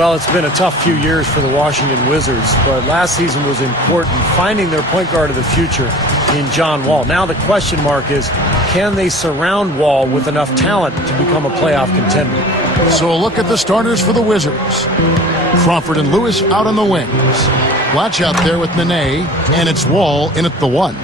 Well, it's been a tough few years for the Washington Wizards, but last season was important, finding their point guard of the future in John Wall. Now the question mark is, can they surround Wall with enough talent to become a playoff contender? So a look at the starters for the Wizards. Crawford and Lewis out on the wings. Blatch out there with Nene, and it's Wall in at the 1.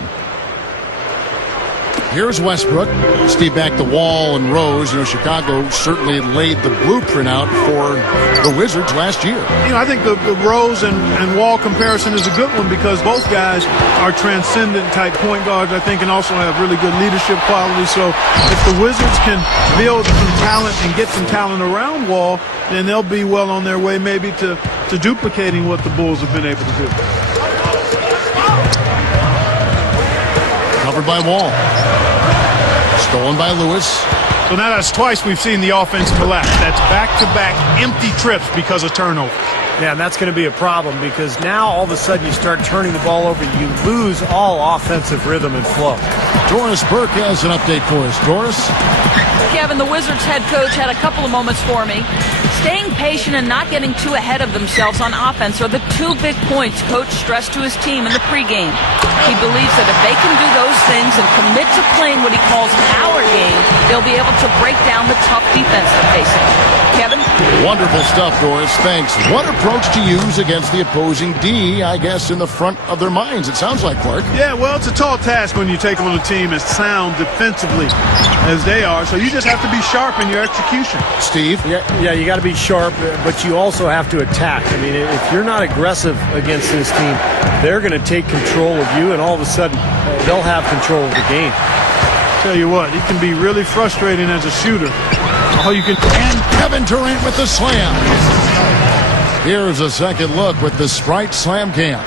Here's Westbrook. Steve back to Wall and Rose. Chicago certainly laid the blueprint out for the Wizards last year. I think the Rose and Wall comparison is a good one because both guys are transcendent type point guards, I think, and also have really good leadership qualities. So if the Wizards can build some talent and get some talent around Wall, then they'll be well on their way maybe to duplicating what the Bulls have been able to do. Covered by Wall. Stolen by Lewis. So now that's twice we've seen the offense collapse. That's back-to-back empty trips because of turnovers. Yeah, and that's going to be a problem because now all of a sudden you start turning the ball over, you lose all offensive rhythm and flow. Doris Burke has an update for us. Doris? Kevin, the Wizards head coach had a couple of moments for me. Staying patient and not getting too ahead of themselves on offense are the two big points Coach stressed to his team in the pregame. He believes that if they can do those things and commit to playing what he calls our game, they'll be able to break down the tough defense they're facing. Kevin? Wonderful stuff, Doris. Thanks. What approach to use against the opposing D, I guess, in the front of their minds, it sounds like, Clark. Yeah, well, it's a tall task when you take on a team as sound defensively as they are, so you just have to be sharp in your execution. Steve? Yeah, you got to be sharp, but you also have to attack. I mean, if you're not aggressive against this team, they're going to take control of you, and all of a sudden, they'll have control of the game. Tell you what, he can be really frustrating as a shooter. And Kevin Durant with the slam. Here's a second look with the Sprite Slam Cam.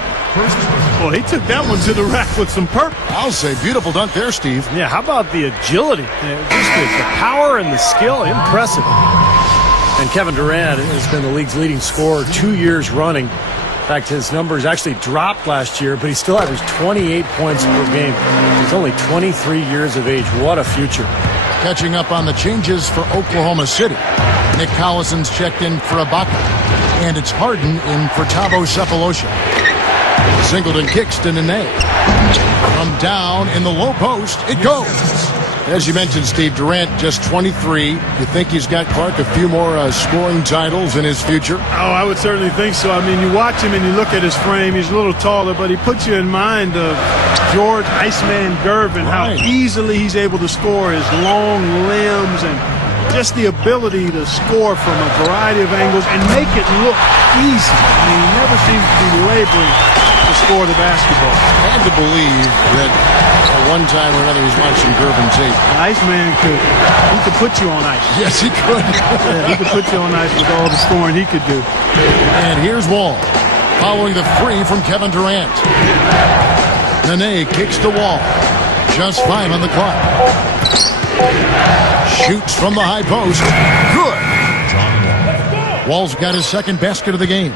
Well, he took that one to the rack with some purpose. I'll say beautiful dunk there, Steve. Yeah, how about the agility? Just the power and the skill, impressive. And Kevin Durant has been the league's leading scorer 2 years running. In fact, his numbers actually dropped last year, but he still averaged 28 points per game. He's only 23 years of age. What a future. Catching up on the changes for Oklahoma City. Nick Collison's checked in for Ibaka. And it's Harden in for Thabo Sefolosha. Singleton kicks to Nene. From down in the low post, it goes. As you mentioned, Steve, Durant just 23. You think he's got, Clark, a few more scoring titles in his future? Oh, I would certainly think so. I mean, you watch him and you look at his frame. He's a little taller, but he puts you in mind of George Iceman Gervin, how easily he's able to score, his long limbs and just the ability to score from a variety of angles and make it look easy. I mean, he never seems to be laboring to score the basketball. I had to believe that at one time or another he's watching Gervin tape. Iceman could put you on ice. Yes, he could. Yeah, he could put you on ice with all the scoring he could do. And here's Wall, following the free from Kevin Durant. Nene kicks to Wall. Just 5 on the clock. Shoots from the high post. Good. Wall's got his second basket of the game.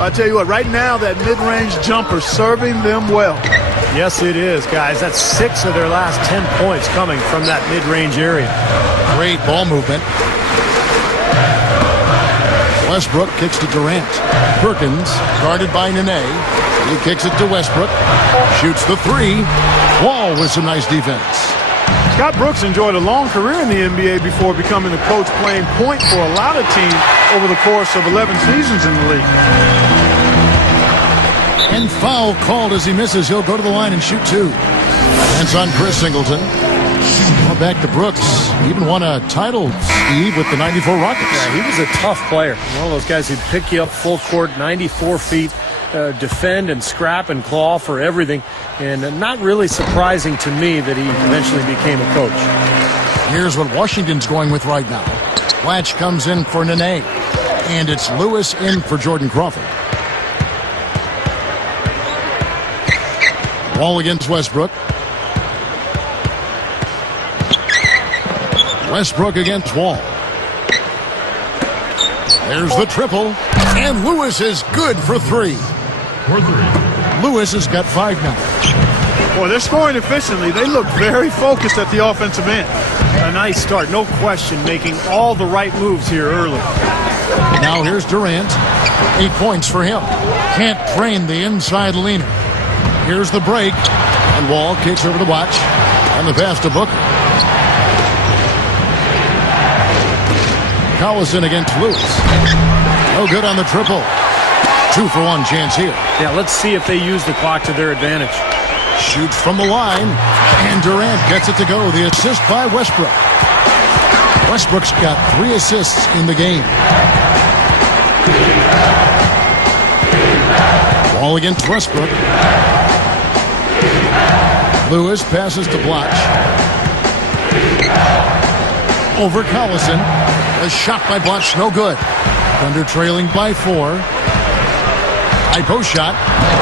I'll tell you what, right now that mid-range jumper serving them well. Yes, it is, guys. That's 6 of their last 10 points coming from that mid-range area. Great ball movement. Westbrook kicks to Durant. Perkins, guarded by Nene. He kicks it to Westbrook. Shoots the 3. Wall with some nice defense. Scott Brooks enjoyed a long career in the NBA before becoming a coach playing point for a lot of teams over the course of 11 seasons in the league. And foul called as he misses. He'll go to the line and shoot 2. That's on Chris Singleton. Well, back to Brooks. He even won a title, Steve, with the 94 Rockets. Yeah, he was a tough player. One of those guys who'd pick you up full court, 94 feet, defend and scrap and claw for everything. And not really surprising to me that he eventually became a coach. Here's what Washington's going with right now. Blatch comes in for Nene. And it's Lewis in for Jordan Crawford. Wall against Westbrook. Westbrook against Wall. There's the triple. And Lewis is good for 3. Lewis has got 5 now. Boy, they're scoring efficiently. They look very focused at the offensive end. A nice start, no question, making all the right moves here early. Now here's Durant. 8 points for him. Can't drain the inside leaner. Here's the break. And Wall kicks over to Watch. And the pass to Booker. Collison against Lewis. No good on the triple. 2-for-1 chance here. Yeah, let's see if they use the clock to their advantage. Shoots from the line. And Durant gets it to go. The assist by Westbrook. Westbrook's got 3 assists in the game. Wall against Westbrook. Lewis passes to Blotch. Over Collison. A shot by Blotch, no good. Thunder trailing by 4. High post shot.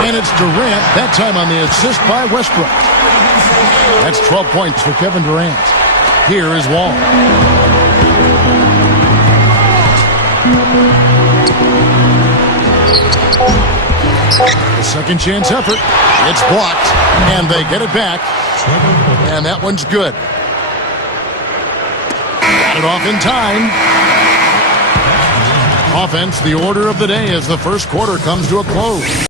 And it's Durant, that time on the assist by Westbrook. That's 12 points for Kevin Durant. Here is Wall. The second chance effort. It's blocked. And they get it back. And that one's good. Got it off in time. Offense, the order of the day as the first quarter comes to a close.